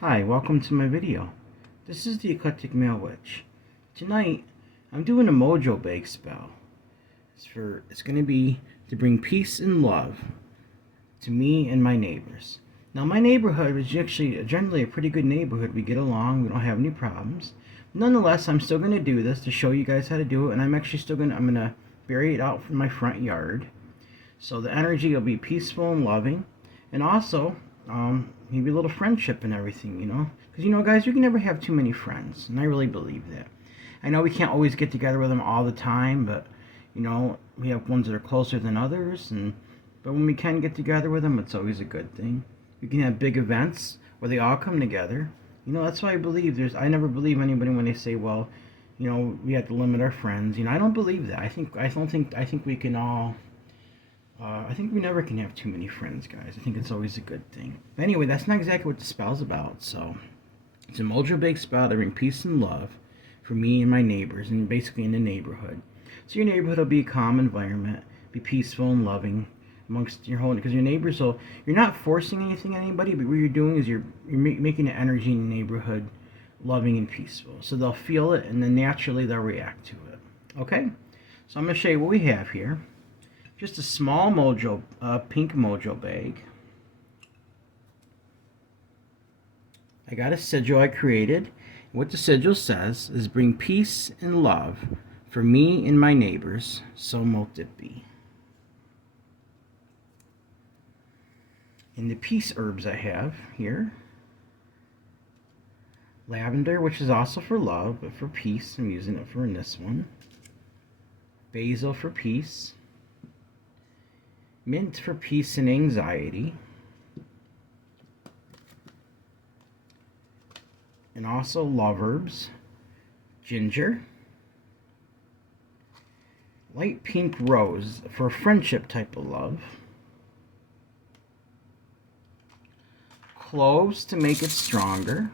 Hi, welcome to my video. This is the Eclectic Male Witch. Tonight, I'm doing a Mojo bake spell. It's going to be to bring peace and love to me and my neighbors. Now, my neighborhood is actually generally a pretty good neighborhood. We get along, we don't have any problems. Nonetheless, I'm still going to do this to show you guys how to do it, and I'm going to bury it out from my front yard. So the energy will be peaceful and loving, and also maybe a little friendship and everything, because guys, you can never have too many friends, and I really believe that. I know we can't always get together with them all the time, but we have ones that are closer than others, but when we can get together with them, it's always a good thing. We can have big events where they all come together. That's why I never believe anybody when they say, well, we have to limit our friends. I don't believe that. I think we can all. I think we never can have too many friends, guys. I think it's always a good thing. But anyway, that's not exactly what the spell's about. So, it's a Mojo Bake spell to bring peace and love for me and my neighbors, and basically in the neighborhood. So your neighborhood will be a calm environment, be peaceful and loving amongst your whole, because your neighbors will. You're not forcing anything on anybody, but what you're doing is you're making the energy in the neighborhood loving and peaceful. So they'll feel it, and then naturally they'll react to it. Okay. So I'm going to show you what we have here. Just a small Mojo, pink Mojo bag. I got a sigil I created. What the sigil says is, bring peace and love for me and my neighbors, so mote it be. And the peace herbs I have here: lavender, which is also for love, but for peace, I'm using it for in this one. Basil for peace. Mint for peace and anxiety. And also love herbs. Ginger. Light pink rose for friendship type of love. Cloves to make it stronger.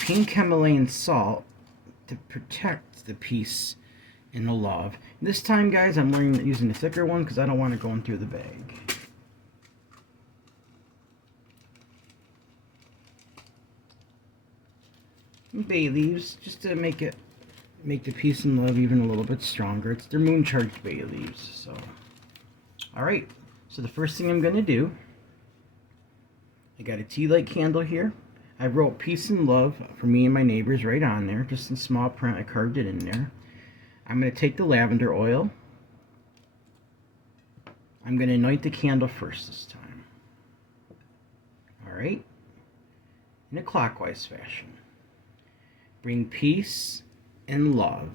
Pink Himalayan salt to protect the peace and the love. This time, guys, I'm using the thicker one because I don't want it going through the bag. And bay leaves, just to make the peace and love even a little bit stronger. They're moon charged bay leaves. So, all right. So the first thing I'm gonna do, I got a tea light candle here. I wrote peace and love for me and my neighbors right on there, just in small print. I carved it in there. I'm going to take the lavender oil. I'm going to anoint the candle first this time. Alright? In a clockwise fashion. Bring peace and love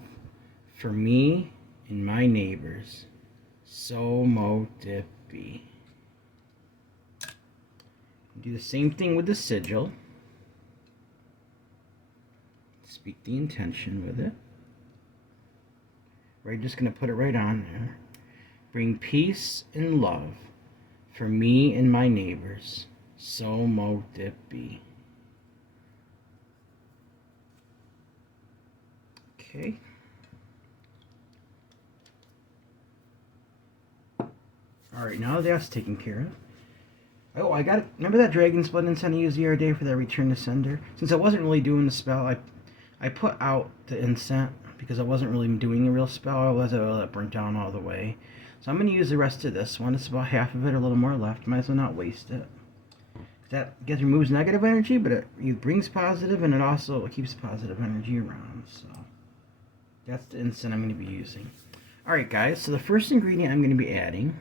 for me and my neighbors, so mote it be. Do the same thing with the sigil. Speak the intention with it. We're just going to put it right on there. Bring peace and love for me and my neighbors, so mote it be. Okay. Alright, now that's taken care of. Oh, I got it. Remember that dragon's blood incense I used the other day for that return to sender? Since I wasn't really doing the spell, I put out the incense because I wasn't really doing a real spell. I let it burn down all the way. So I'm going to use the rest of this one. It's about half of it, or a little more left. Might as well not waste it. That removes negative energy, but it brings positive, and it also keeps positive energy around. So that's the incense I'm going to be using. Alright, guys. So the first ingredient I'm going to be adding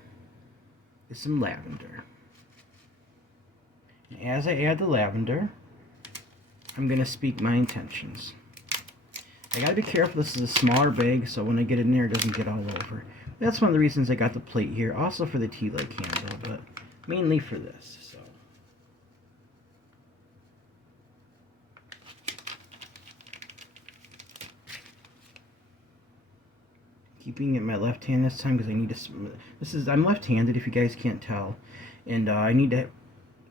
is some lavender. And as I add the lavender, I'm going to speak my intentions. I gotta be careful, this is a smaller bag, so when I get in there, it doesn't get all over. That's one of the reasons I got the plate here, also for the tea light candle, but mainly for this. So, keeping it in my left hand this time because I need to. I'm left-handed, if you guys can't tell, and I need to.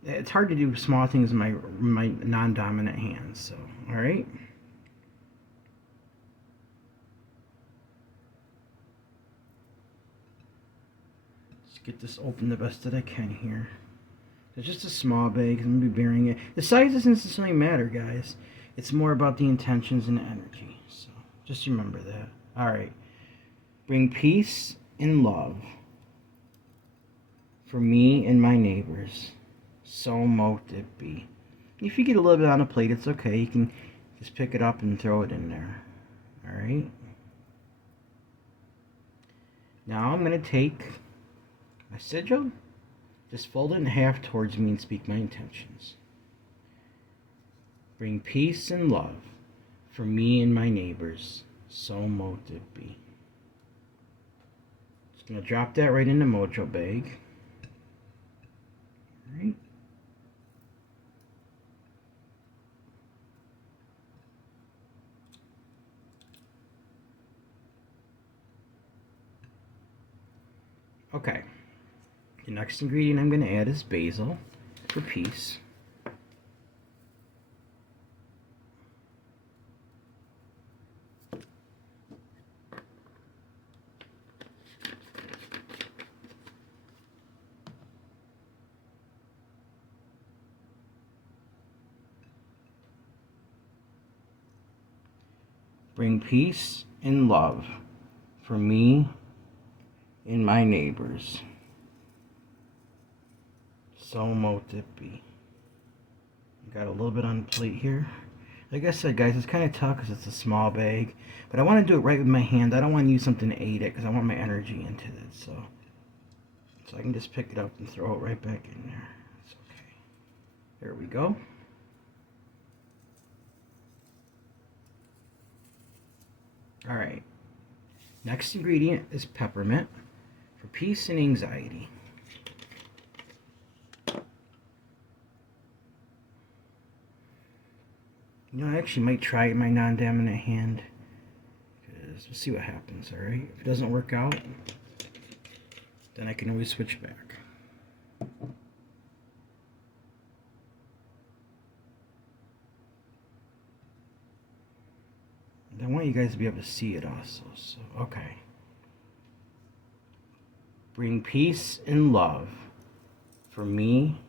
It's hard to do small things in my non-dominant hands. So, all right. Get this open the best that I can here. It's just a small bag. I'm going to be burying it. The size doesn't necessarily matter, guys. It's more about the intentions and the energy. So just remember that. Alright. Bring peace and love for me and my neighbors. So mote it be. If you get a little bit on a plate, it's okay. You can just pick it up and throw it in there. Alright. Now I'm going to take my sigil, just fold it in half towards me and speak my intentions. Bring peace and love for me and my neighbors. So mote it be. Just going to drop that right in the Mojo bag. Alright. Okay. The next ingredient I'm going to add is basil for peace. Bring peace and love for me and my neighbors. So mote it be. Got a little bit on the plate here. Like I said, guys, it's kind of tough because it's a small bag. But I want to do it right with my hand. I don't want to use something to aid it because I want my energy into it. So I can just pick it up and throw it right back in there. It's okay. There we go. Alright. Next ingredient is peppermint for peace and anxiety. You know, I actually might try it in my non-dominant hand. Because we'll see what happens, alright? If it doesn't work out, then I can always switch back. And I want you guys to be able to see it also, so, okay. Bring peace and love for me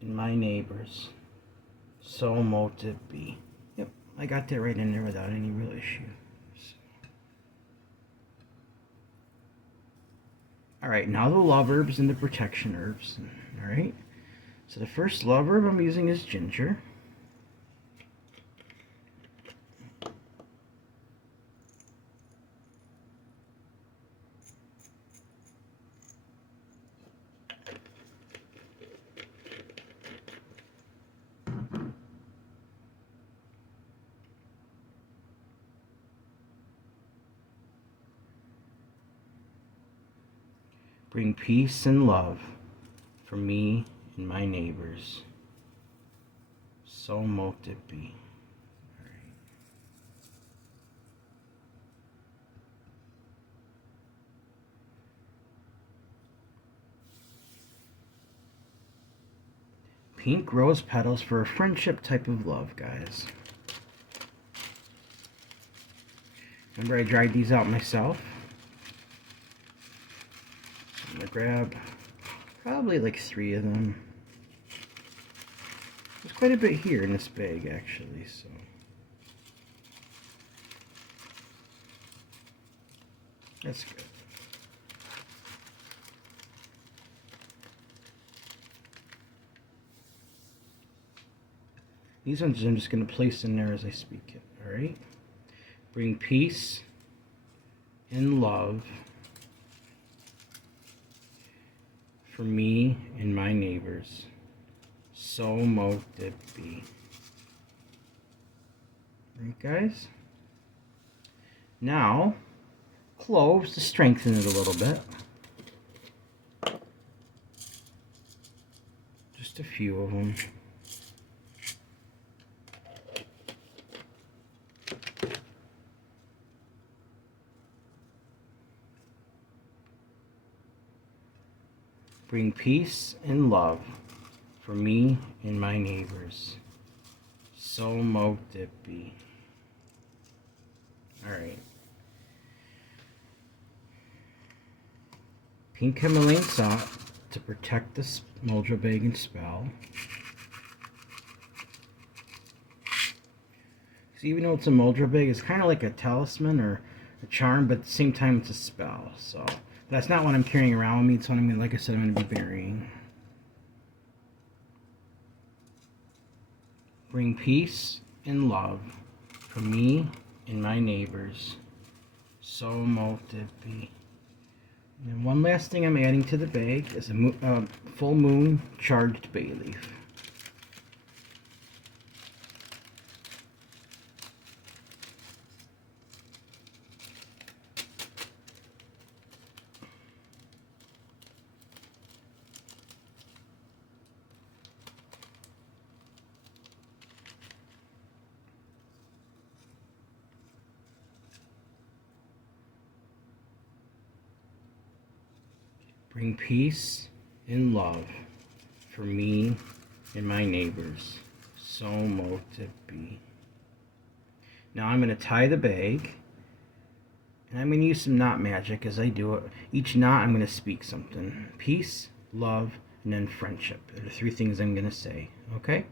and my neighbors. So mote it be. Yep, I got that right in there without any real issue. Alright, now the love herbs and the protection herbs. Alright, so the first love herb I'm using is ginger. Bring peace and love for me and my neighbors. So mote it be. Alright. Pink rose petals for a friendship type of love, guys. Remember, I dried these out myself. I'm going to grab probably like 3 of them. There's quite a bit here in this bag, actually, so. That's good. These ones I'm just going to place in there as I speak it, alright? Bring peace and love for me and my neighbors. So mote it be. Alright, guys? Now, cloves to strengthen it a little bit. Just a few of them. Bring peace and love for me and my neighbors. So mote it be. Alright. Pink Himalayan salt to protect this Mojo bag and spell. So even though it's a Mojo bag, it's kind of like a talisman or a charm, but at the same time it's a spell. So that's not what I'm carrying around with me. It's what I'm gonna, like I said, I'm gonna be burying. Bring peace and love for me and my neighbors. So mote it be. And one last thing I'm adding to the bag is a full moon charged bay leaf. Bring peace and love for me and my neighbors. So mote it be. Now I'm going to tie the bag, and I'm going to use some knot magic as I do it. Each knot I'm going to speak something. Peace, love, and then friendship. There are 3 things I'm going to say. Okay?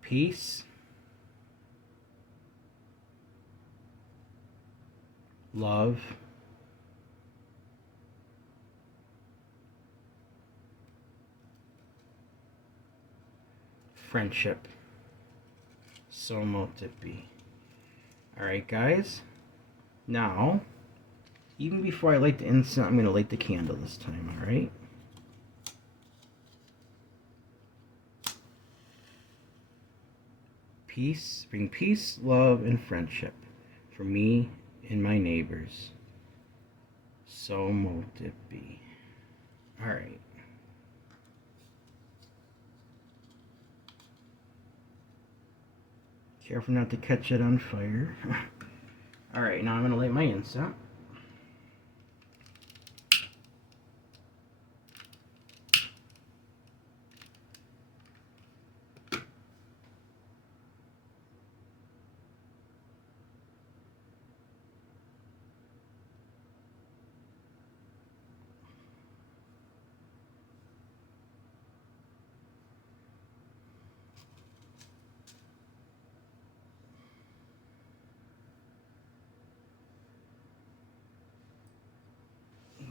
Peace, love, friendship. So mote it be. Alright guys, now even before I light the incense, I'm going to light the candle this time. Alright, peace, bring peace, love, and friendship for me and my neighbors. So mote it be. Alright. Careful not to catch it on fire. Alright, now I'm going to light my incense.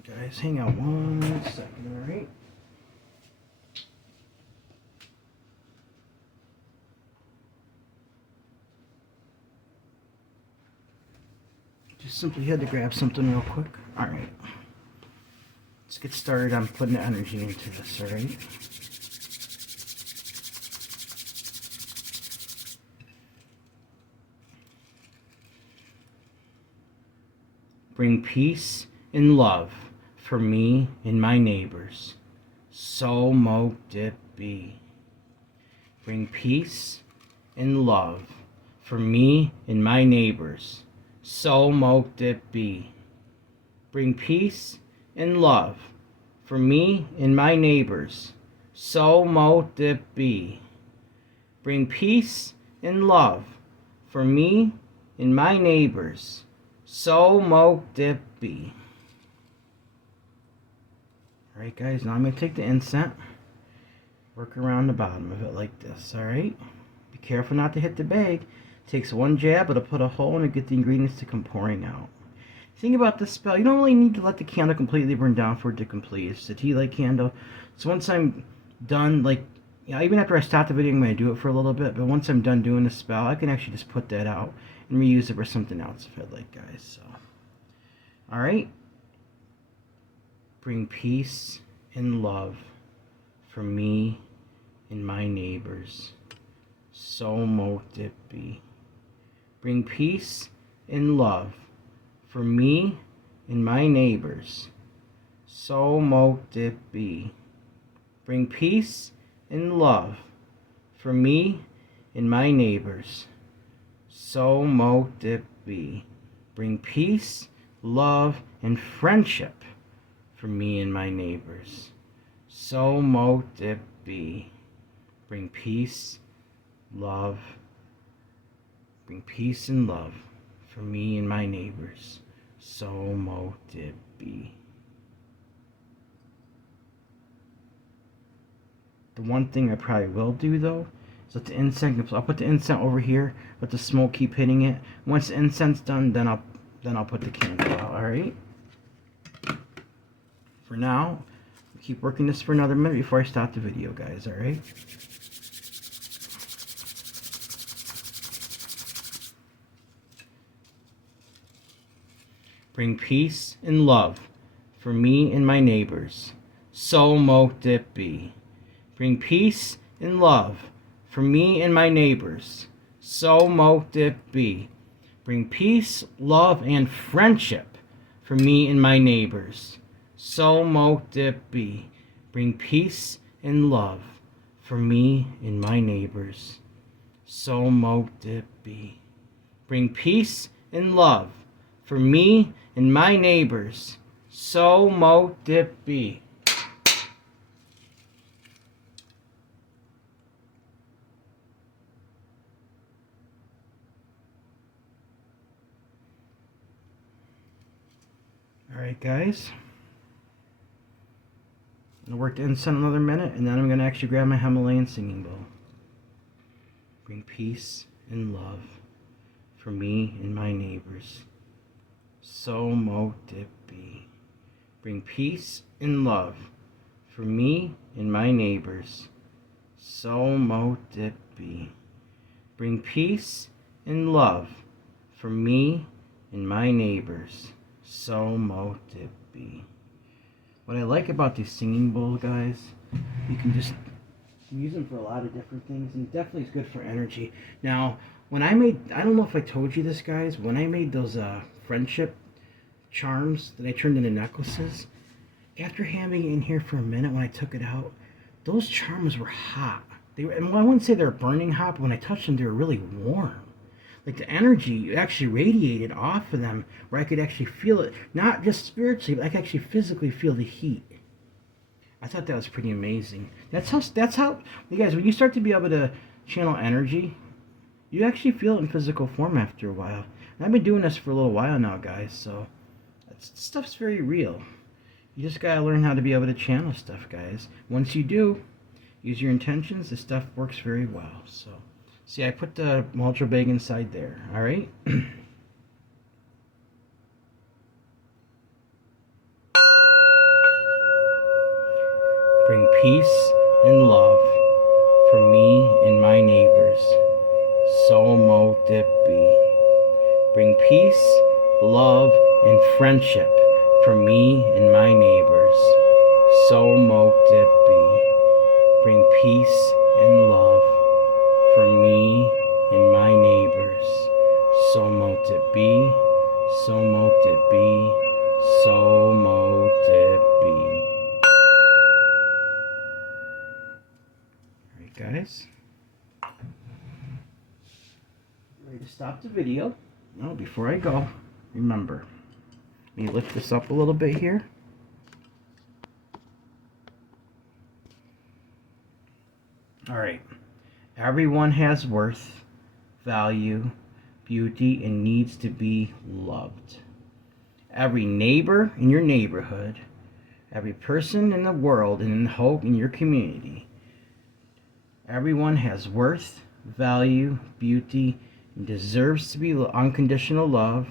Guys, hang on 1 second, alright? Just simply had to grab something real quick. Alright. Let's get started on putting the energy into this, alright? Bring peace and love for me and my neighbors. So mote it be. Bring peace and love for me and my neighbors. So mote it be. Bring peace and love for me and my neighbors. So mote it be. Bring peace and love for me and my neighbors. So mote it be. Alright guys, now I'm going to take the incense, work around the bottom of it like this, alright? Be careful not to hit the bag. It takes 1 jab, it'll put a hole and get the ingredients to come pouring out. The thing about this spell, you don't really need to let the candle completely burn down for it to complete. It's a tea light candle. So once I'm done, like, you know, even after I stop the video, I'm going to do it for a little bit, but once I'm done doing the spell, I can actually just put that out and reuse it for something else if I'd like, guys. So, alright? Bring peace and love for me and my neighbors. So mote it be. Bring peace and love for me and my neighbors. So mote it be. Bring peace and love for me and my neighbors. So mote it be. Bring peace, love, and friendship for me and my neighbors. So mote it be. Bring peace, love, bring peace and love for me and my neighbors. So mote it be. The one thing I probably will do though is let the incense. I'll put the incense over here. Let the smoke keep hitting it. Once the incense done, then I'll put the candle out. All right. For now, keep working this for another minute before I stop the video, guys. All right. Bring peace and love for me and my neighbors. So mote it be. Bring peace and love for me and my neighbors. So mote it be. Bring peace, love, and friendship for me and my neighbors. So mote it be. Bring peace and love for me and my neighbors. So mote it be. Bring peace and love for me and my neighbors. So mote it be. Alright guys, I'm going to work the incense another minute, and then I'm going to actually grab my Himalayan singing bowl. Bring peace and love for me and my neighbors. So mote it be. Bring peace and love for me and my neighbors. So mote it be. Bring peace and love for me and my neighbors. So mote it be. What I like about these singing bowls, guys, you can just use them for a lot of different things, and definitely it's good for energy. Now, when I don't know if I told you this, guys, when I made those friendship charms that I turned into necklaces, after having it in here for a minute, when I took it out, those charms were hot. And I wouldn't say they were burning hot, but when I touched them, they were really warm. Like the energy actually radiated off of them, where I could actually feel it, not just spiritually, but I could actually physically feel the heat. I thought that was pretty amazing. That's how you guys, when you start to be able to channel energy, you actually feel it in physical form after a while. And I've been doing this for a little while now, guys, so stuff's very real. You just gotta learn how to be able to channel stuff, guys. Once you do, use your intentions, the stuff works very well. So, see, I put the Mojo bag inside there, alright? Bring peace and love for me and my neighbors. So mote it be. Bring peace, love, and friendship for me and my neighbors. So mote it be. Bring peace and love for me and my neighbors. So mote it be. So mote it be. So mote it be. Alright guys. Ready to stop the video. No, before I go, remember, let me lift this up a little bit here. Alright. Everyone has worth, value, beauty, and needs to be loved. Every neighbor in your neighborhood, every person in the world and in hope in your community, everyone has worth, value, beauty, and deserves to be unconditional love,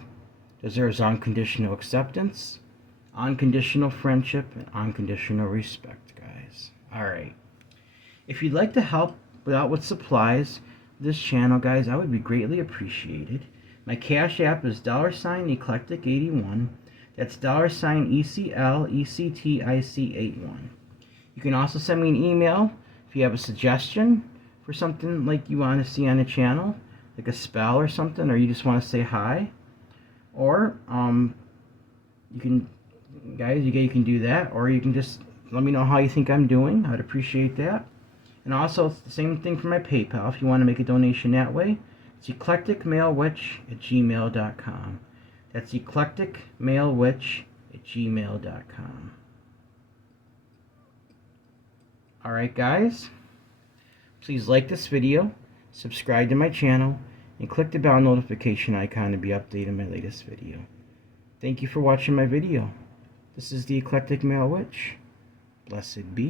deserves unconditional acceptance, unconditional friendship, and unconditional respect, guys. Alright. If you'd like to help out with supplies this channel, guys, I would be greatly appreciated. My Cash App is $Eclectic81. That's $ECLECTIC81. You can also send me an email if you have a suggestion for something like you want to see on the channel, like a spell or something, or you just want to say hi. Or you can, guys, you can do that, or you can just let me know how you think I'm doing. I'd appreciate that. And also, it's the same thing for my PayPal if you want to make a donation that way. It's eclecticmalewitch@gmail.com. That's eclecticmalewitch@gmail.com. Alright guys, please like this video, subscribe to my channel, and click the bell notification icon to be updated on my latest video. Thank you for watching my video. This is the Eclectic Male Witch. Blessed be.